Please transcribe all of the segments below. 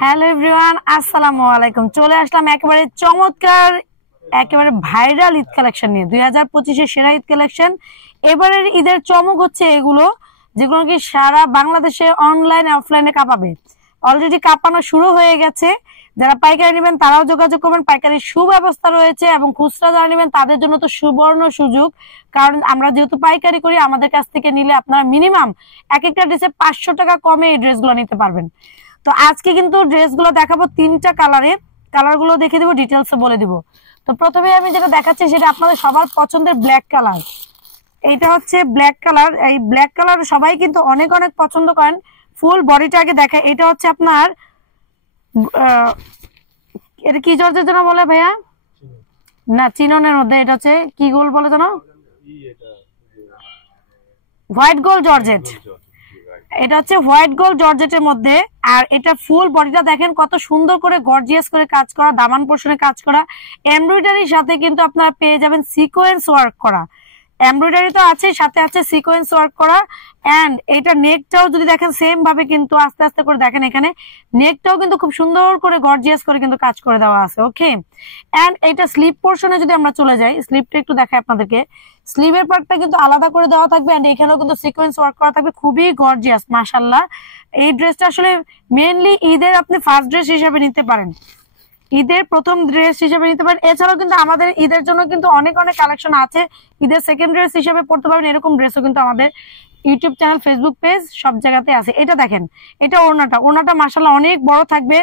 Hello everyone, আসসালামু আলাইকুম। চলে আসলাম একেবারে চমৎকার, একেবারে ভাইরাল ঈদ কালেকশন নিয়ে। 2025-এর সেরা ঈদ কালেকশন। এবারের ঈদের চমক হচ্ছে এগুলো, যেগুলো কি সারা বাংলাদেশে অনলাইন অফলাইনে কাঁপাবে। অলরেডি কাঁপানো শুরু হয়ে গেছে। যারা পাইকারি নেবেন তারাও যোগাযোগ করবেন, পাইকারির সুব্যবস্থা রয়েছে, এবং খুচরা যারা নেবেন তাদের জন্য তো সুবর্ণ সুযোগ। কারণ আমরা যেহেতু পাইকারি করি, আমাদের কাছ থেকে নিলে আপনারা মিনিমাম এক একটা ড্রেসে 500 টাকা কমে এই ড্রেসগুলো নিতে পারবেন। তো আজকে কিন্তু ড্রেসগুলো দেখাবো তিনটা কালারে, কালারগুলো দেখে দিব, ডিটেলসে বলে দিব। তো প্রথমে আমি যেটা দেখাচ্ছি সেটা আপনাদের সবার পছন্দের ব্ল্যাক কালার। এইটা হচ্ছে ব্ল্যাক কালার। এই ব্ল্যাক কালার সবাই কিন্তু অনেক অনেক পছন্দ করেন। ফুল বডিটা আগে দেখায়। এটা হচ্ছে আপনার এটা কি জর্জের জন্য বলে ভাইয়া? না, চিননের মধ্যে। এটা হচ্ছে কি গোল বলে জানো? White gold georgette. এটা হচ্ছে হোয়াইট গোল্ড জর্জেটের মধ্যে। আর এটা ফুল বডিটা দেখেন কত সুন্দর করে গর্জিয়াস করে কাজ করা, দামান পোর্শনে কাজ করা, এমব্রয়ডারির সাথে কিন্তু আপনারা পেয়ে যাবেন সিকোয়েন্স ওয়ার্ক করা। এমব্রয়ডারি তো আছে, সাথে আছে সিকোয়েন্স ওয়ার্ক করা। এন্ড এটা নেকটাও যদি দেখেন সেম ভাবে, কিন্তু আস্তে আস্তে করে দেখেন, এখানে নেকটাও কিন্তু খুব সুন্দর করে গর্জিয়াস করে কিন্তু কাজ করে দেওয়া আছে। ওকে। এন্ড এটা স্লিপ পোর্শনে যদি আমরা চলে যাই, স্লিপটা একটু দেখাই আপনাদেরকে। স্লিভের পার্টটা কিন্তু আলাদা করে দেওয়া থাকবে, এন্ড এখানেও কিন্তু সিকোয়েন্স ওয়ার্ক করা থাকবে, খুবই গর্জিয়াস মাশাআল্লাহ। এই ড্রেসটা আসলে মেইনলি ঈদের আপনি ফার্স্ট ড্রেস হিসেবে নিতে পারেন, ঈদের প্রথম ড্রেস হিসেবে নিতে পারেন। এছাড়াও কিন্তু আমাদের ঈদের জন্য কিন্তু অনেক অনেক কালেকশন আছে। ঈদের সেকেন্ড ড্রেস হিসেবে পড়তে পারবেন, এরকম ড্রেসও কিন্তু আমাদের ইউটিউব চ্যানেল, ফেসবুক পেজ সব জায়গাতে আছে। এটা দেখেন, এটা ওড়নাটা মাশাআল্লাহ অনেক বড় থাকবে।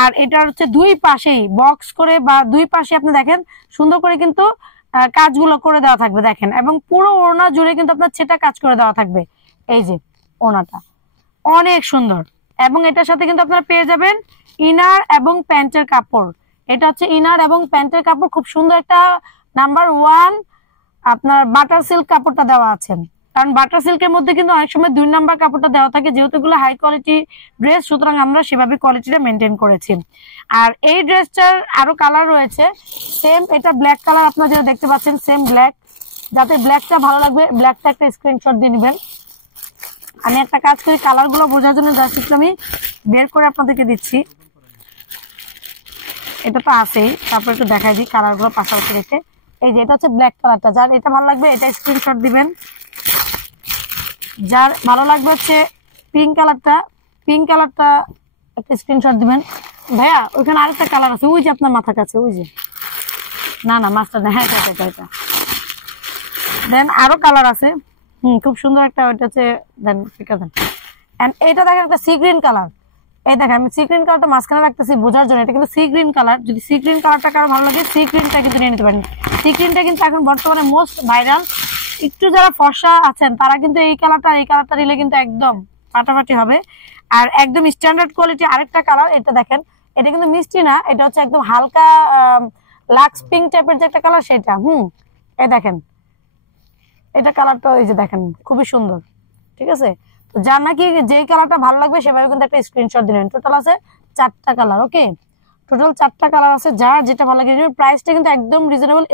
আর এটা হচ্ছে দুই পাশেই বক্স করে, বা দুই পাশে আপনি দেখেন সুন্দর করে কিন্তু কাজগুলো করে দেওয়া থাকবে দেখেন, এবং পুরো ওড়না জুড়ে কিন্তু আপনার ছেটা কাজ করে দেওয়া থাকবে। এই যে ওড়নাটা অনেক সুন্দর, এবং এটার সাথে কিন্তু আপনারা পেয়ে যাবেন ইনার এবং প্যান্টের কাপড়। এটা হচ্ছে ইনার এবং প্যান্টের কাপড়, খুব সুন্দর একটা নাম্বার 1 আপনার বাটার সিল্ক কাপড়টা দেওয়া আছে। কারণ বাটার সিল্কের মধ্যে কিন্তু অনেক সময় 2 নাম্বার কাপড়টা দেওয়া থাকে, যেহেতু এগুলো হাই কোয়ালিটি ড্রেস, সুতরাং আমরা সেভাবে কোয়ালিটিটা মেনটেন করেছি। আর এই ড্রেসটার আরো কালার রয়েছে সেম। এটা ব্ল্যাক কালার, আপনারা যেটা দেখতে পাচ্ছেন সেম ব্ল্যাক। যাতে ব্ল্যাকটা ভালো লাগবে, ব্ল্যাকটা একটা স্ক্রিনশট দিয়ে নেবেন। আমি একটা কাজ করি, কালার গুলো বোঝার জন্য জাস্ট একটু আমি বের করে আপনাদেরকে দিচ্ছি। এটা তো আছেই, তারপর একটু দেখাই দিই কালার গুলো পাশাপাশি রেখে। এই যে এটা হচ্ছে ব্ল্যাক কালারটা, যার এটা ভালো লাগবে এটা স্ক্রিনশট দিবেন। যার ভালো লাগবে হচ্ছে পিঙ্ক কালারটা, একটা স্ক্রিনশট দিবেন। ভাইয়া ওইখানে আরেকটা কালার আছে, ওই যে আপনার মাথার কাছে, ওই যে, না মাস্টার না, হ্যাঁ এটা। দেন আরো কালার আছে, খুব সুন্দর একটা, ওইটা হচ্ছে দেন ফিকা দেন। এন্ড এটা দেখেন একটা সি গ্রিন কালার। এই দেখেন আমি সি গ্রিন কালারটা মাঝখানে রাখতেছি বোঝার জন্য। এটা কিন্তু সি গ্রিন কালার। যদি সি গ্রিন কালারটা কারো ভালো লাগে, সি গ্রিনটা কিন্তু নিয়ে নিতে পারেন। সি গ্রিনটা কিন্তু এখন বর্তমানে মোস্ট ভাইরাল। একটু যারা ফর্সা আছেন তারা কিন্তু এই কালারটা নিলে কিন্তু একদম ফাটাফাটি হবে। আর একদম স্ট্যান্ডার্ড কোয়ালিটি আরেকটা কালার, এটা দেখেন। এটা কিন্তু মিষ্টি না, এটা হচ্ছে একদম হালকা লাক্স পিঙ্ক টাইপের যে একটা কালার, সেটা এই দেখেন এটা কালারটা, এই যে দেখেন খুবই সুন্দর। ঠিক আছে, তো যার নাকি যেই কালারটা ভালো লাগবে সেভাবে কিন্তু একটা স্ক্রিনশট দিবেন। টোটাল আছে 4টা কালার। ওকে, টোটাল 4টা কালার আছে, যার যেটা ভালো লাগে। প্রাইসটা কিন্তু একদম রিজনেবল।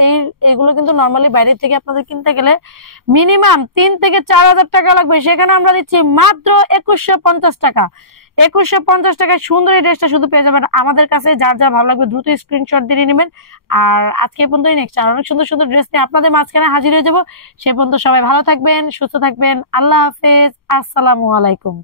এইগুলো কিন্তু নর্মালি বাইরে থেকে আপনাদের কিনতে গেলে মিনিমাম 3 থেকে 4,000 টাকা লাগবে, সেখানে আমরা দিচ্ছি মাত্র 2150 টাকা। 2150 টাকায় সুন্দর এই ড্রেসটা শুধু পেয়ে যাবেন আমাদের কাছে। যার যা ভালো লাগবে দ্রুত স্ক্রিনশট দিয়ে নেবেন। আর আজকে পর্যন্ত নেক্সট আর অনেক সুন্দর সুন্দর ড্রেস নিয়ে আপনাদের মাঝখানে হাজির হয়ে যাবো। সে পর্যন্ত সবাই ভালো থাকবেন, সুস্থ থাকবেন। আল্লাহ হাফেজ, আসসালামু আলাইকুম।